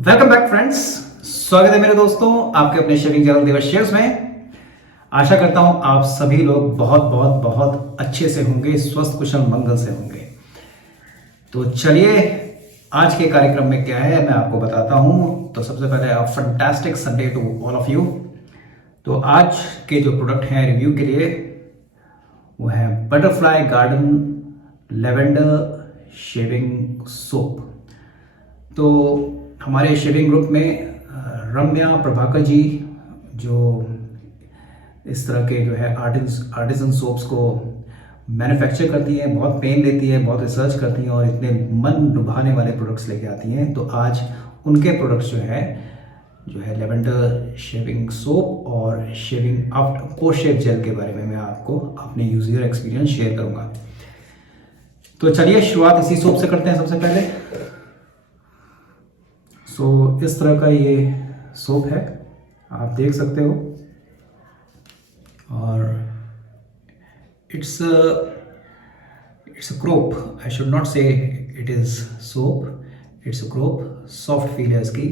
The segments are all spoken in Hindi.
Welcome back friends. स्वागत है मेरे दोस्तों आपके अपने शेविंग चैनल देवर शेयर्स में। आशा करता हूं आप सभी लोग बहुत बहुत बहुत अच्छे से होंगे, स्वस्थ कुशल मंगल से होंगे। तो चलिए आज के कार्यक्रम में क्या है मैं आपको बताता हूं। तो सबसे पहले fantastic Sunday to all of you. तो आज के जो प्रोडक्ट हैं रिव्यू के लिए वो है butterfly garden lavender shaving soap. तो हमारे शेविंग ग्रुप में रम्या प्रभाकर जी जो इस तरह के जो है आर्टिजन सोप्स को मैन्युफैक्चर करती हैं, बहुत पेन लेती है, बहुत रिसर्च करती हैं और इतने मन लुभाने वाले प्रोडक्ट्स लेके आती हैं। तो आज उनके प्रोडक्ट्स जो है लेवेंडर शेविंग सोप और शेविंग आफ्टर पोस्ट शेव जेल के बारे में मैं आपको अपने यूजर एक्सपीरियंस शेयर करूंगा। तो चलिए शुरुआत इसी सोप से करते हैं सबसे पहले। इस तरह का ये सोप है, आप देख सकते हो। और it's a crop, I should not say it is soap, it's a crop. Soft feel है इसकी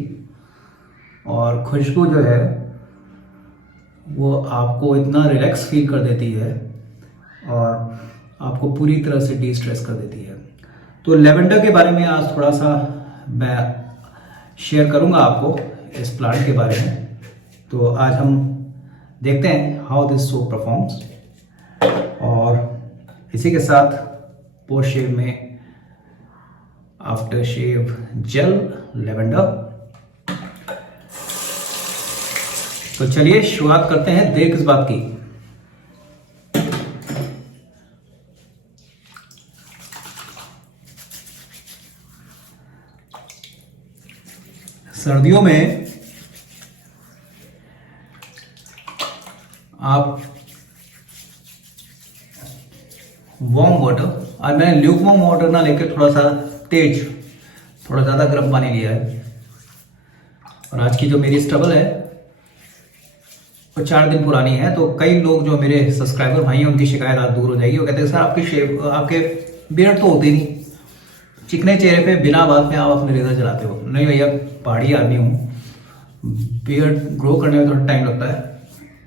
और खुशबू जो है वो आपको इतना रिलैक्स फील कर देती है और आपको पूरी तरह से डी स्ट्रेस कर देती है। तो लेवेंडर के बारे में आज थोड़ा सा मैं शेयर करूंगा आपको इस प्लांट के बारे में। तो आज हम देखते हैं हाउ दिस सोप परफॉर्म्स और इसी के साथ पोस्ट शेव में आफ्टर शेव जेल लेवेंडर। तो चलिए शुरुआत करते हैं देर किस बात की। सर्दियों में आप वार्म वाटर, और मैंने ल्यूक वार्म वाटर ना लेकर थोड़ा सा तेज, थोड़ा ज़्यादा गर्म पानी लिया है। और आज की जो मेरी स्ट्रगल है वो 4 दिन पुरानी है। तो कई लोग जो मेरे सब्सक्राइबर भाई हैं उनकी शिकायत आज दूर हो जाएगी। वो कहते हैं सर आपके बियर्ड तो होते नहीं, चिकने चेहरे पे बिना बात में आप अपने रेजर चलाते हो। नहीं भैया, पहाड़ी आदमी हूँ, बियर्ड ग्रो करने में थोड़ा टाइम लगता है।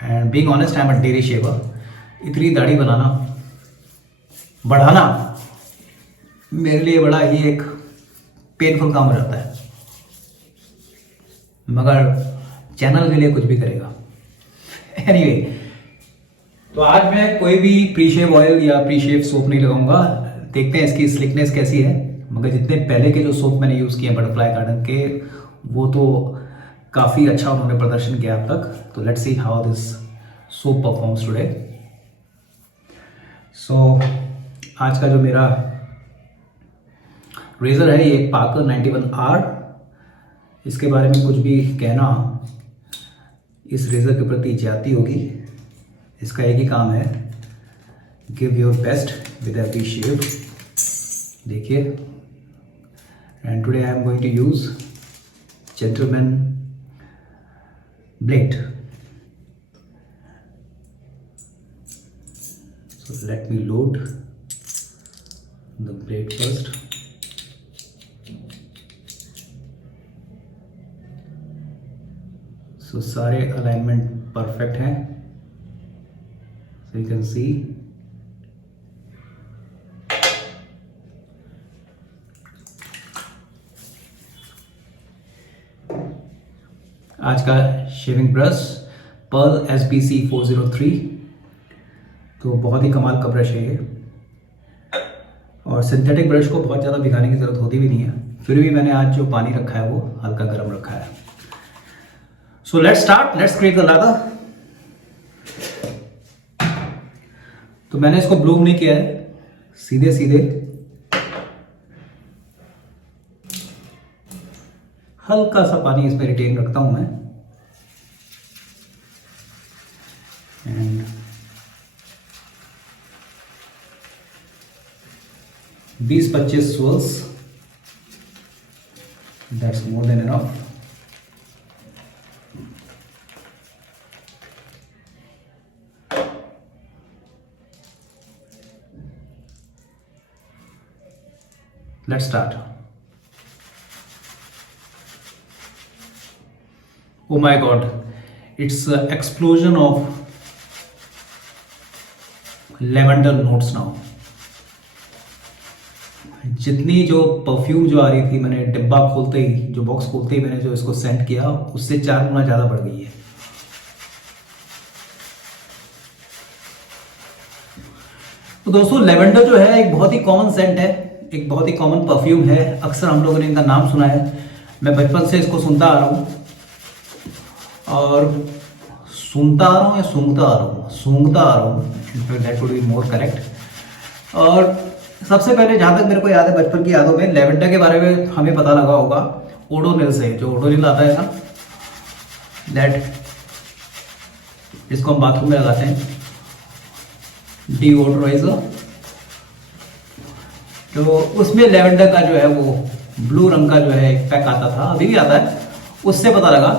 And being honest I am a daily shaver. इतनी दाढ़ी बढ़ाना मेरे लिए बड़ा ही एक पेनफुल काम हो जाता है, मगर चैनल के लिए कुछ भी करेगा। एनीवे, तो आज मैं कोई भी प्री शेव ऑयल या प्री शेव सोप नहीं लगाऊंगा। देखते हैं इसकी स्लिकनेस कैसी है। मगर जितने पहले के जो सोप मैंने यूज़ किए बटरफ्लाई गार्डन के, वो तो काफ़ी अच्छा उन्होंने प्रदर्शन किया अब तक। तो let's see how this soap performs today. So आज का जो मेरा रेजर है ये पार्कर 91R। इसके बारे में कुछ भी कहना इस रेजर के प्रति ज्यादती होगी। इसका एक ही काम है, give your best with every shave. देखिए, and today I am going to use gentleman blade. So let me load the blade first. So सारे अलाइनमेंट परफेक्ट हैं, सो यू कैन सी। आज का शेविंग ब्रश पर्ल SBC 403। तो बहुत ही कमाल का ब्रश है ये, और सिंथेटिक ब्रश को बहुत ज़्यादा भिगाने की ज़रूरत होती भी नहीं है। फिर भी मैंने आज जो पानी रखा है वो हल्का गर्म रखा है। So let's start, let's create the लादा। तो मैंने इसको ब्लूम नहीं किया है, सीधे सीधे हल्का सा पानी इसमें रिटेन रखता हूं मैं। And 20-25 swirls, that's more than enough. Let's start. Oh my God, it's explosion of lavender notes now. जितनी जो परफ्यूम जो आ रही थी, मैंने डिब्बा खोलते ही, जो बॉक्स खोलते ही मैंने जो इसको सेंट किया, उससे 4 गुना ज़्यादा बढ़ गई है। तो दोस्तों, लेवेंडर जो है एक बहुत ही कॉमन सेंट है, एक बहुत ही कॉमन परफ्यूम है। अक्सर हम लोगों ने इनका नाम सुना है। मैं बचपन से इसको सुनता आ रहा हूँ, और सूंघता आ रहा हूँ या सूंघता आ रहा हूँ, सूंघता आ रहा हूँ, that would be more correct. और सबसे पहले जहाँ तक मेरे को याद है, बचपन की यादों में लेवेंडर के बारे में हमें पता लगा होगा ओडोनिल से। जो ओडोनिल आता है ना, दैट, इसको हम बाथरूम में लगाते हैं, डीओडोराइजर। तो उसमें लेवेंडर का जो है वो ब्लू रंग का जो है एक पैक आता था, अभी भी आता है, उससे पता लगा।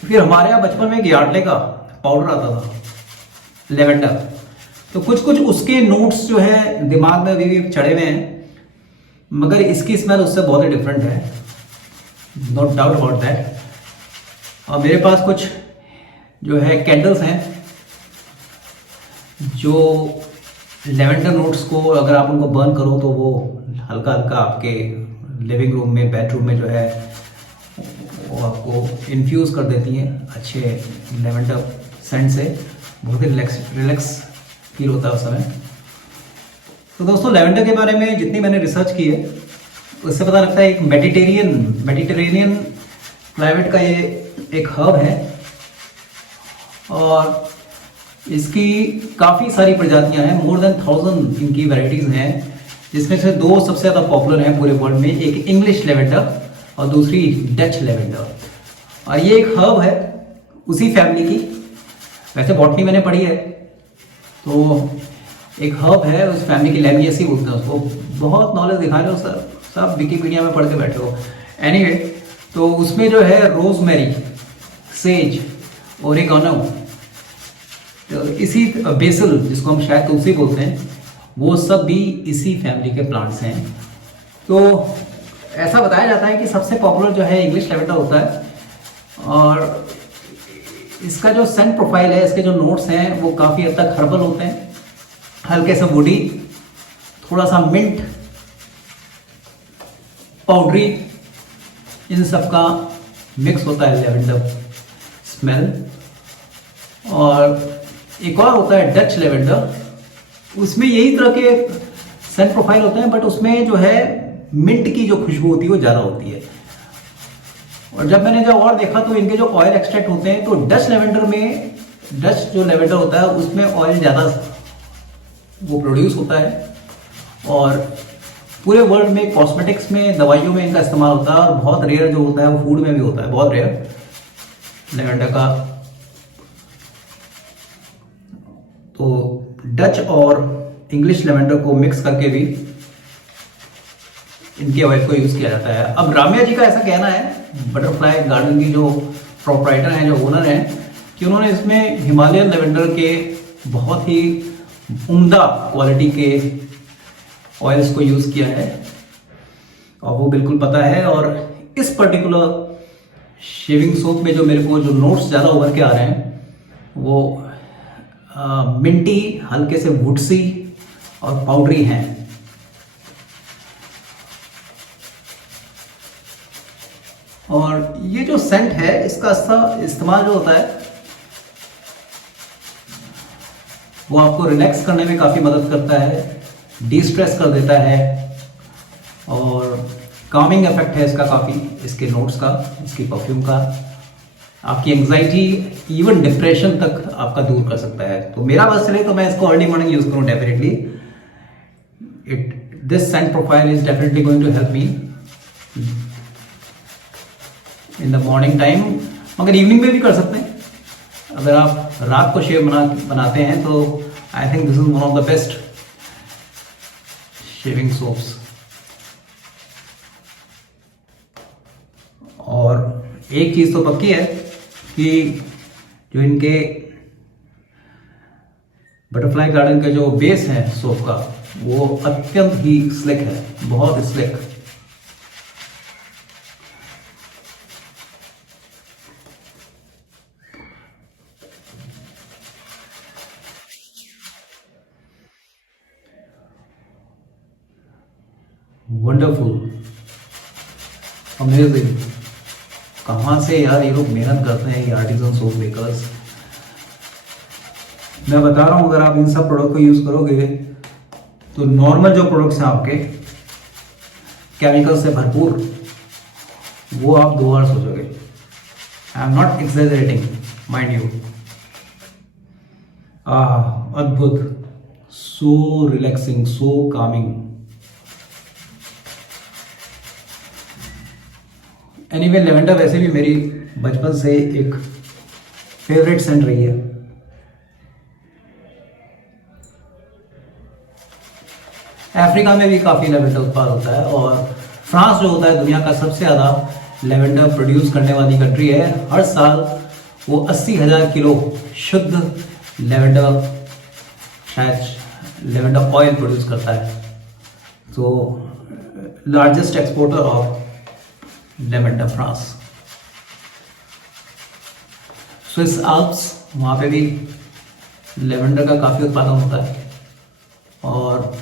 फिर हमारे यहाँ बचपन में एक यार्डले का पाउडर आता था लेवेंडर, तो कुछ कुछ उसके नोट्स जो है दिमाग में अभी भी चढ़े हुए हैं, मगर इसकी स्मेल उससे बहुत ही डिफरेंट है, नो डाउट अबाउट दैट। और मेरे पास कुछ जो है कैंडल्स हैं, जो लेवेंडर नोट्स को अगर आप उनको बर्न करो तो वो हल्का हल्का आपके लिविंग रूम में, बेडरूम में जो है वो आपको इन्फ्यूज़ कर देती हैं अच्छे लेवेंडर सेंट से। बहुत ही रिलैक्स फील होता है उस समय। तो दोस्तों, लेवेंडर के बारे में जितनी मैंने रिसर्च की है, उससे पता लगता है एक मेडिटेरेनियन क्लाइमेट का ये एक हर्ब है, और इसकी काफ़ी सारी प्रजातियां हैं, मोर देन 1000 इनकी वैरायटीज़ हैं, जिसमें से 2 सबसे ज़्यादा पॉपुलर हैं पूरे वर्ल्ड में, एक इंग्लिश लेवेंडर और दूसरी डच लेवेंडर। और ये एक हर्ब है उसी फैमिली की। वैसे बॉटनी मैंने पढ़ी है, तो एक हर्ब है उस फैमिली की, लेमिएसी बोलते हैं उसको। बहुत नॉलेज दिखा रहे हो सर, सब विकिपीडिया में पढ़ के बैठे हो। एनीवे, तो उसमें जो है रोजमेरी, सेज, ओरेगानो, तो इसी बेसल, जिसको हम शायद तुलसी बोलते हैं, वो सब भी इसी फैमिली के प्लांट्स हैं। तो ऐसा बताया जाता है कि सबसे पॉपुलर जो है इंग्लिश लेवेंडर होता है, और इसका जो सेंट प्रोफाइल है, इसके जो नोट्स हैं वो काफ़ी हद तक हर्बल होते हैं, हल्के से वुडी, थोड़ा सा मिंट, पाउडरी, इन सब का मिक्स होता है लेवेंडर स्मेल। और एक और होता है डच लेवेंडर, उसमें यही तरह के सेंट प्रोफाइल होते हैं, बट उसमें जो है मिंट की जो खुशबू होती है वो ज़्यादा होती है। और जब मैंने जब और देखा तो इनके जो ऑयल एक्सट्रैक्ट होते हैं, तो डच लेवेंडर में, डच जो लेवेंडर होता है उसमें ऑयल ज़्यादा वो प्रोड्यूस होता है, और पूरे वर्ल्ड में कॉस्मेटिक्स में, दवाइयों में इनका इस्तेमाल होता है, और बहुत रेयर जो होता है वो फूड में भी होता है, बहुत रेयर लेवेंडर का। तो डच और इंग्लिश लेवेंडर को मिक्स करके भी इनके ऑयल को यूज़ किया जाता है। अब राम्या जी का ऐसा कहना है, बटरफ्लाई गार्डन की जो प्रोप्राइटर हैं, जो ओनर हैं, कि उन्होंने इसमें हिमालयन लेवेंडर के बहुत ही उम्दा क्वालिटी के ऑयल्स को यूज़ किया है, और वो बिल्कुल पता है। और इस पर्टिकुलर शेविंग सोप में जो मेरे को जो नोट्स ज़्यादा उभर के आ रहे हैं, वो मिंटी, हल्के से वुडसी और पाउडरी हैं। और ये जो सेंट है, इसका इस्तेमाल जो होता है वो आपको रिलैक्स करने में काफ़ी मदद करता है, डिस्ट्रेस कर देता है, और कामिंग इफेक्ट है इसका काफ़ी, इसके नोट्स का, इसकी परफ्यूम का। आपकी एंग्जाइटी, इवन डिप्रेशन तक आपका दूर कर सकता है। तो मेरा बस चले तो मैं इसको अर्ली मॉर्निंग यूज़ करूँ definitely. This scent profile is definitely going to help me in the morning time, मगर इवनिंग में भी कर सकते हैं। अगर आप रात को शेव बनाते हैं तो आई think this is one of the best shaving soaps. और एक चीज़ तो पक्की है कि जो इनके बटरफ्लाई गार्डन के जो बेस है सोप का, वो अत्यंत ही स्लिक है, बहुत स्लिक। Wonderful, amazing. कहाँ से यार ये लोग मेहनत करते हैं, ये आर्टिजन सोप मेकर्स। मैं बता रहा हूँ, अगर आप इन सब प्रोडक्ट को यूज़ करोगे तो नॉर्मल जो प्रोडक्ट्स हैं आपके केमिकल से भरपूर, वो आप 2 बार सोचोगे। I am not exaggerating, mind you. अद्भुत, so relaxing, so calming. Anyway, lavender वैसे भी मेरी बचपन से एक फेवरेट सेंट रही है। अफ्रीका में भी काफ़ी लेवेंडर उत्पाद होता है, और फ्रांस जो होता है दुनिया का सबसे ज़्यादा लेवेंडर प्रोड्यूस करने वाली कंट्री है। हर साल वो 80,000 किलो शुद्ध लेवेंडर, शायद लेवेंडर ऑयल प्रोड्यूस करता है। तो largest exporter of lavender France. Swiss Alps, वहाँ पे भी लेवेंडर का काफ़ी उत्पादन होता है। और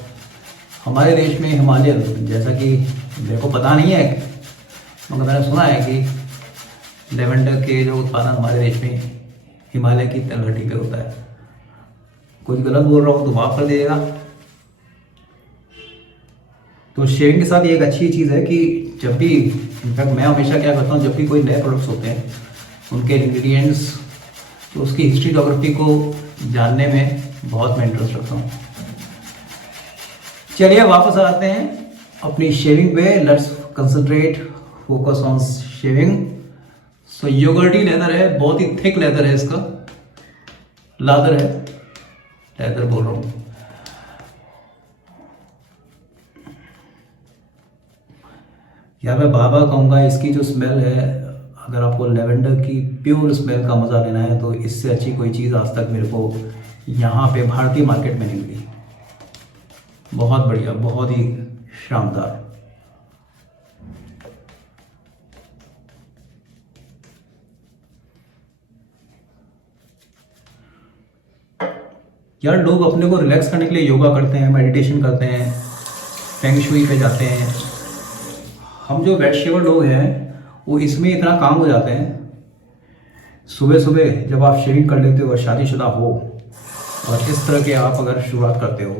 हमारे देश में हिमालयन, जैसा कि मेरे को पता नहीं है मगर मैंने सुना है कि लेवेंडर के जो उत्पादन हमारे देश में हिमालय की तलहटी पे होता है। कुछ गलत बोल रहा हूँ तो माफ़ कर दीजिएगा। तो शेविंग के साथ ये एक अच्छी चीज़ है कि जब भी, इनफैक्ट मैं हमेशा क्या करता हूँ, जब भी कोई नए प्रोडक्ट्स होते हैं उनके इंग्रेडिएंट्स, तो उसकी हिस्ट्री जोग्राफी को जानने में बहुत मैं इंटरेस्ट रखता हूँ। चलिए वापस आते हैं अपनी शेविंग पे। Let's concentrate, focus on shaving. So yogurty lather है, बहुत ही थिक लेदर है इसका, लादर है, लेदर बोल रहा हूँ। या मैं बाबा कहूँगा, इसकी जो स्मेल है, अगर आपको लेवेंडर की प्योर स्मेल का मज़ा लेना है तो इससे अच्छी कोई चीज़ आज तक मेरे को यहाँ पे भारतीय मार्केट में नहीं मिली। बहुत बढ़िया, बहुत ही शानदार। यार लोग अपने को रिलैक्स करने के लिए योगा करते हैं, मेडिटेशन करते हैं, फेंग शुई पे जाते हैं। हम जो वेट शेवर लोग हैं वो इसमें इतना काम हो जाते हैं। सुबह सुबह जब आप शेविंग कर लेते हो और शादीशुदा हो और इस तरह के आप अगर शुरुआत करते हो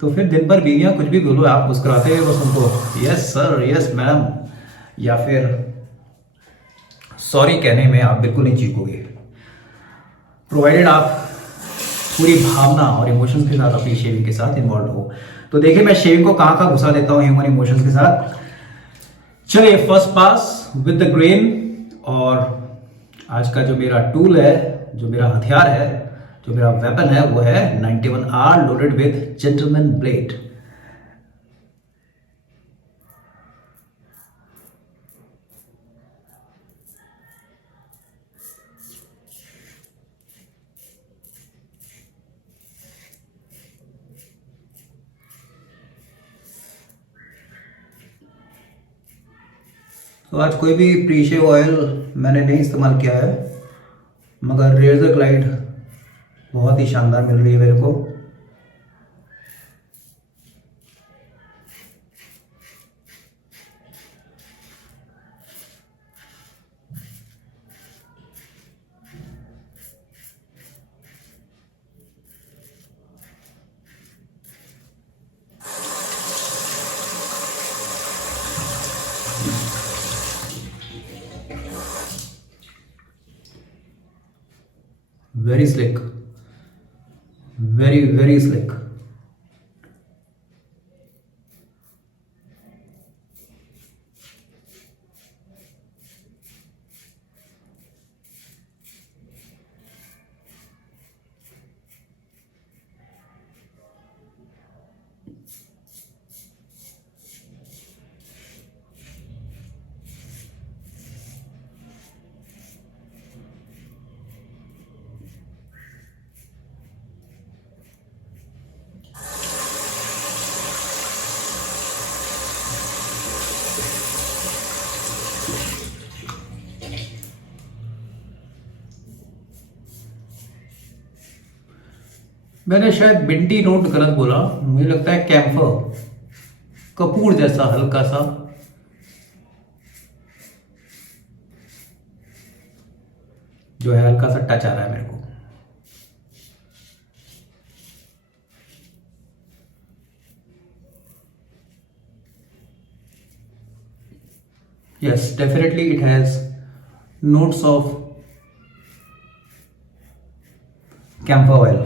तो फिर दिन भर बीवियाँ कुछ भी बोलो, आप मुस्कुराते हुए बस उनको यस सर, यस मैडम, या फिर सॉरी कहने में आप बिल्कुल नहीं चूकोगे, प्रोवाइडेड आप पूरी भावना और इमोशंस के साथ अपनी शेविंग के साथ इन्वॉल्व हो। तो देखिए मैं शेविंग को कहाँ कहाँ घुसा देता हूँ ह्यूमन इमोशंस के साथ। चलिए, first pass with the grain. और आज का जो मेरा टूल है, जो मेरा हथियार है, जो मेरा वेपन है, वो है 91R loaded with gentleman blade. तो आज कोई भी प्रीशेव ऑयल मैंने नहीं इस्तेमाल किया है, मगर रेजर ग्लाइड बहुत ही शानदार मिल रही है मेरे को। Very slick, very very slick. मैंने शायद बिंटी नोट गलत बोला, मुझे लगता है कैम्फर, कपूर जैसा हल्का सा जो है, हल्का सा टच आ रहा है मेरे को। Yes, definitely it has notes of camphor oil.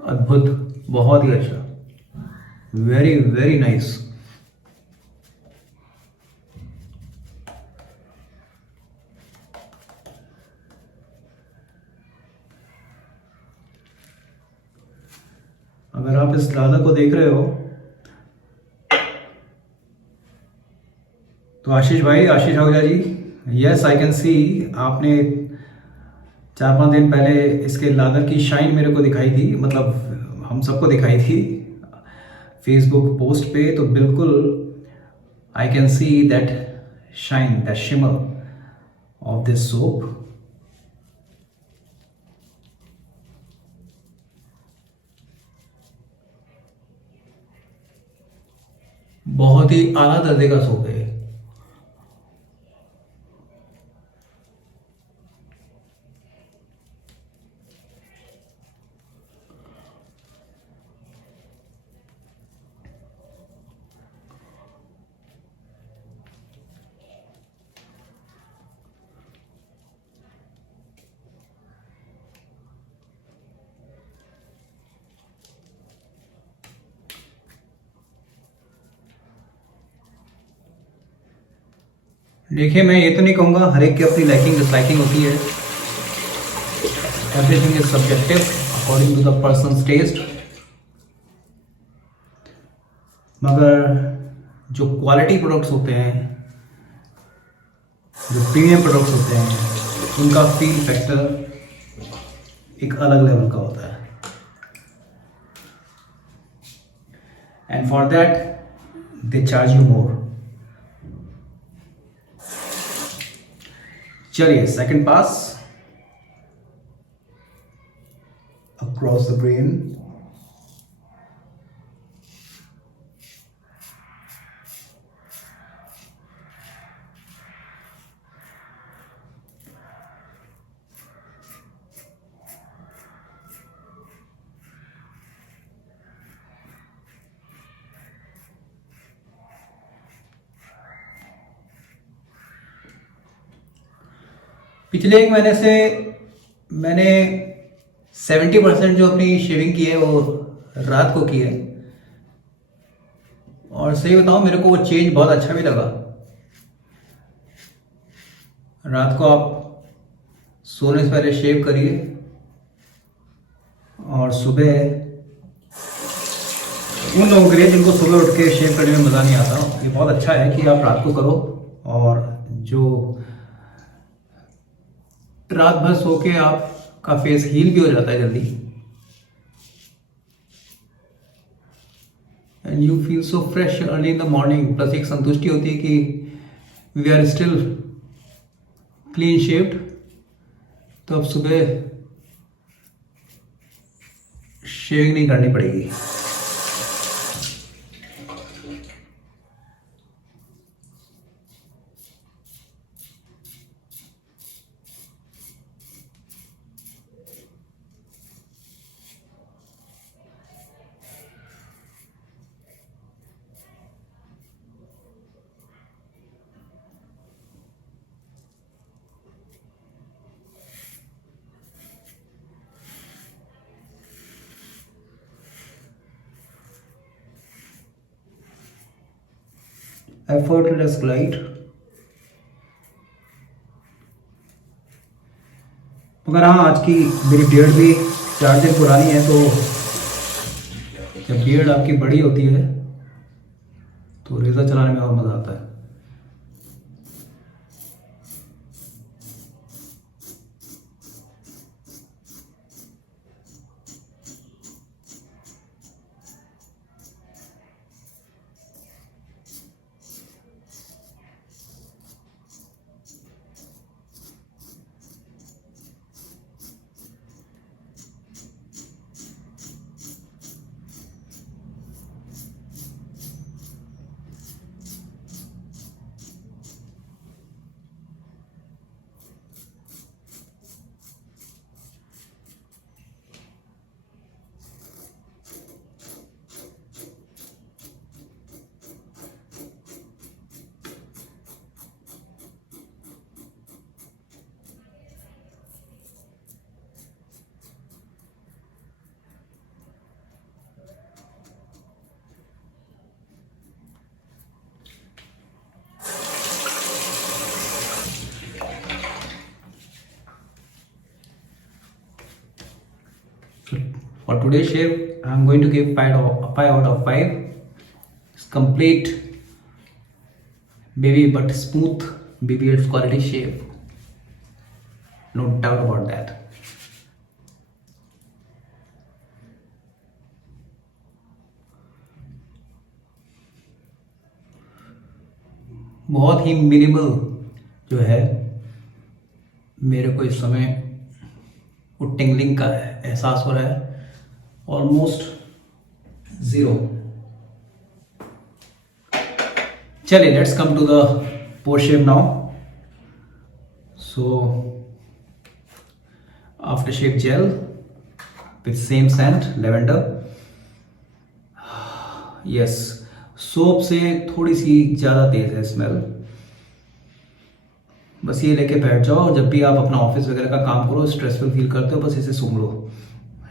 अद्भुत, बहुत ही अच्छा, वेरी वेरी नाइस। अगर आप इस लादा को देख रहे हो तो आशीष भाई, आशीष आहूजा जी, यस आई कैन सी, आपने 4-5 दिन पहले इसके लादर की शाइन मेरे को दिखाई थी, मतलब हम सबको दिखाई थी फेसबुक पोस्ट पे, तो बिल्कुल I can see that shine, that shimmer of this soap. बहुत ही आला दर्जे का सोप है। देखिए, मैं ये तो नहीं कहूँगा, हर एक की अपनी लाइकिंग डिसलाइकिंग होती है, everything is subjective according to the person's taste. मगर जो क्वालिटी प्रोडक्ट्स होते हैं, जो प्रीमियम प्रोडक्ट्स होते हैं, उनका फील फैक्टर एक अलग लेवल का होता है, and for that they charge you more. चलिए, second pass across the brain. पिछले 1 महीने से मैंने 70% जो अपनी शेविंग की है वो रात को की है, और सही बताऊं मेरे को वो चेंज बहुत अच्छा भी लगा। रात को आप सोने से पहले शेव करिए और सुबह, उन लोगों के लिए जिनको सुबह उठ के शेव करने में मज़ा नहीं आता, ये बहुत अच्छा है कि आप रात को करो, और जो रात भर सो के आपका फेस हील भी हो जाता है जल्दी, and you feel so fresh early in the morning. Plus एक संतुष्टि होती है कि we are still clean shaved, तो अब सुबह शेविंग नहीं करनी पड़ेगी। effortless glide. मगर हाँ, आज की मेरी बियर्ड भी 4 दिन पुरानी है, तो जब बियर्ड आपकी बड़ी होती है तो रेज़र चलाने में और मज़ा आता है। For today's shave, I'm going to give 5 out of 5. It's complete, baby but smooth BBL's quality shave. No doubt about that. बहुत ही मिनिमल जो है, मेरे को इस समय वो टिंगलिंग का एहसास हो रहा है, ऑलमोस्ट 0. चलिए, let's come to the post shave now. So after shave gel with same scent lavender. Yes, soap से थोड़ी सी ज़्यादा तेज है स्मेल. बस ये लेके बैठ जाओ, जब भी आप अपना ऑफिस वगैरह का काम करो, स्ट्रेसफुल फील करते हो, बस इसे सूंघ लो,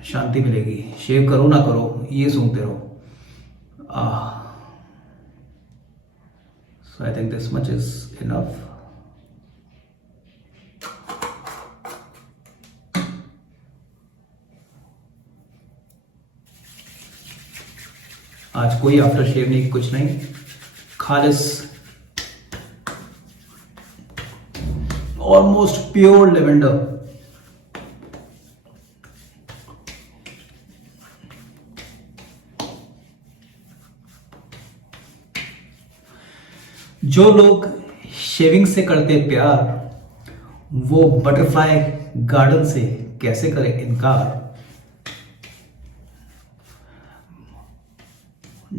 शांति मिलेगी. शेव करो ना करो, ये सूंघते रहो. So I think this much is enough. आज कोई आफ्टर शेव नहीं, कुछ नहीं, खालिस ऑलमोस्ट प्योर लेवेंडर. जो लोग शेविंग से करते प्यार, वो बटरफ्लाई गार्डन से कैसे करें इनकार.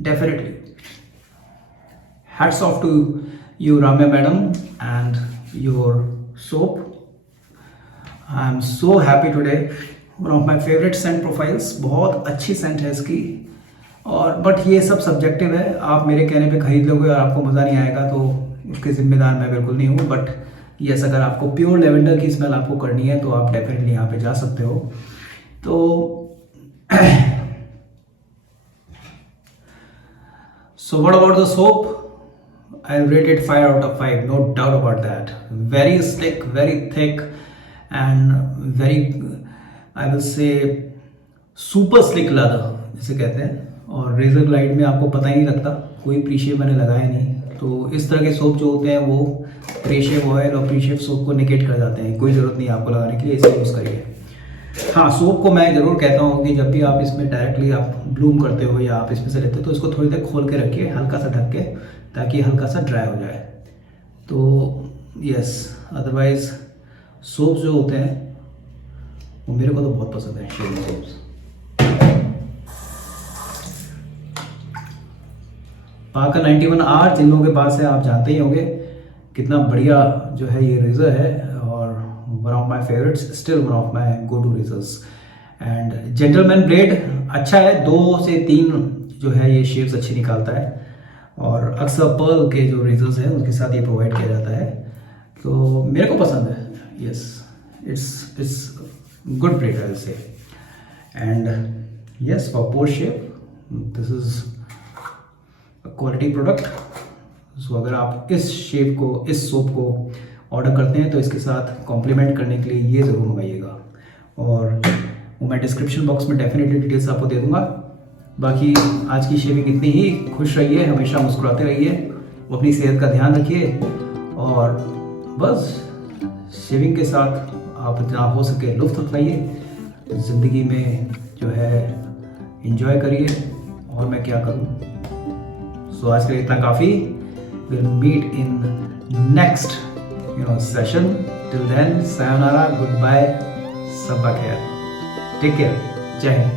Definitely. Hats off to you, Ramya madam, and your soap. I am so happy today. One of my favorite scent profiles. बहुत अच्छी scent है इसकी. और बट ये सब सब्जेक्टिव है. आप मेरे कहने पे खरीद लोगे और आपको मज़ा नहीं आएगा तो उसके जिम्मेदार मैं बिल्कुल नहीं हूँ. बट यस, अगर आपको प्योर लेवेंडर की स्मेल आपको करनी है तो आप डेफिनेटली यहाँ पे जा सकते हो. तो so what about the soap? I'll rate it 5 out of 5, no doubt about that. Very slick, very thick, and very, I will say, super slick leather जिसे कहते हैं. और रेजर ग्लाइड में आपको पता ही नहीं लगता, कोई प्रीशेव मैंने लगाया नहीं. तो इस तरह के सोप जो होते हैं वो प्रीशेव ऑयल और प्रीशेव सोप को निगेट कर जाते हैं. कोई ज़रूरत नहीं है आपको लगाने के लिए, इसे यूज़ करिए. हाँ, सोप को मैं ज़रूर कहता हूँ कि जब भी आप इसमें डायरेक्टली आप ब्लूम करते हो या आप इसमें से लेते हो तो इसको थोड़ी देर खोल के रखिए, हल्का सा ढक के, ताकि हल्का सा ड्राई हो जाए. तो यस, अदरवाइज सोप्स जो होते हैं वो मेरे को तो बहुत पसंद है, शेविंग सोप्स. पार्कर 91R जिन लोगों के पास है आप जानते ही होंगे कितना बढ़िया जो है ये रेज़र है. और one of my favorites, still one of my go-to razors. And gentleman blade अच्छा है, 2 से 3 जो है ये शेव्स अच्छी निकालता है. और अक्सर पर्ल के जो रेजर्स हैं उसके साथ ये प्रोवाइड किया जाता है, तो मेरे को पसंद है. Yes, it's good blade I will say. And yes, for post shave this is a quality product. सो अगर आप इस सोप को ऑर्डर करते हैं तो इसके साथ कॉम्प्लीमेंट करने के लिए ये ज़रूर मंगाइएगा, और वो मैं डिस्क्रिप्शन बॉक्स में डेफिनेटली डिटेल्स आपको दे दूंगा। बाकी आज की शेविंग इतनी ही। खुश रहिए, हमेशा मुस्कुराते रहिए, अपनी सेहत का ध्यान रखिए, और बस शेविंग के साथ आप जितना हो सके लुत्फ़ उठाइए, ज़िंदगी में जो है एंजॉय करिए, और मैं क्या करूँ। सो आज के लिए इतना काफ़ी। Will meet in next session. Till then sayonara, good bye, सबा खैर, टेक केयर, जय हिंद।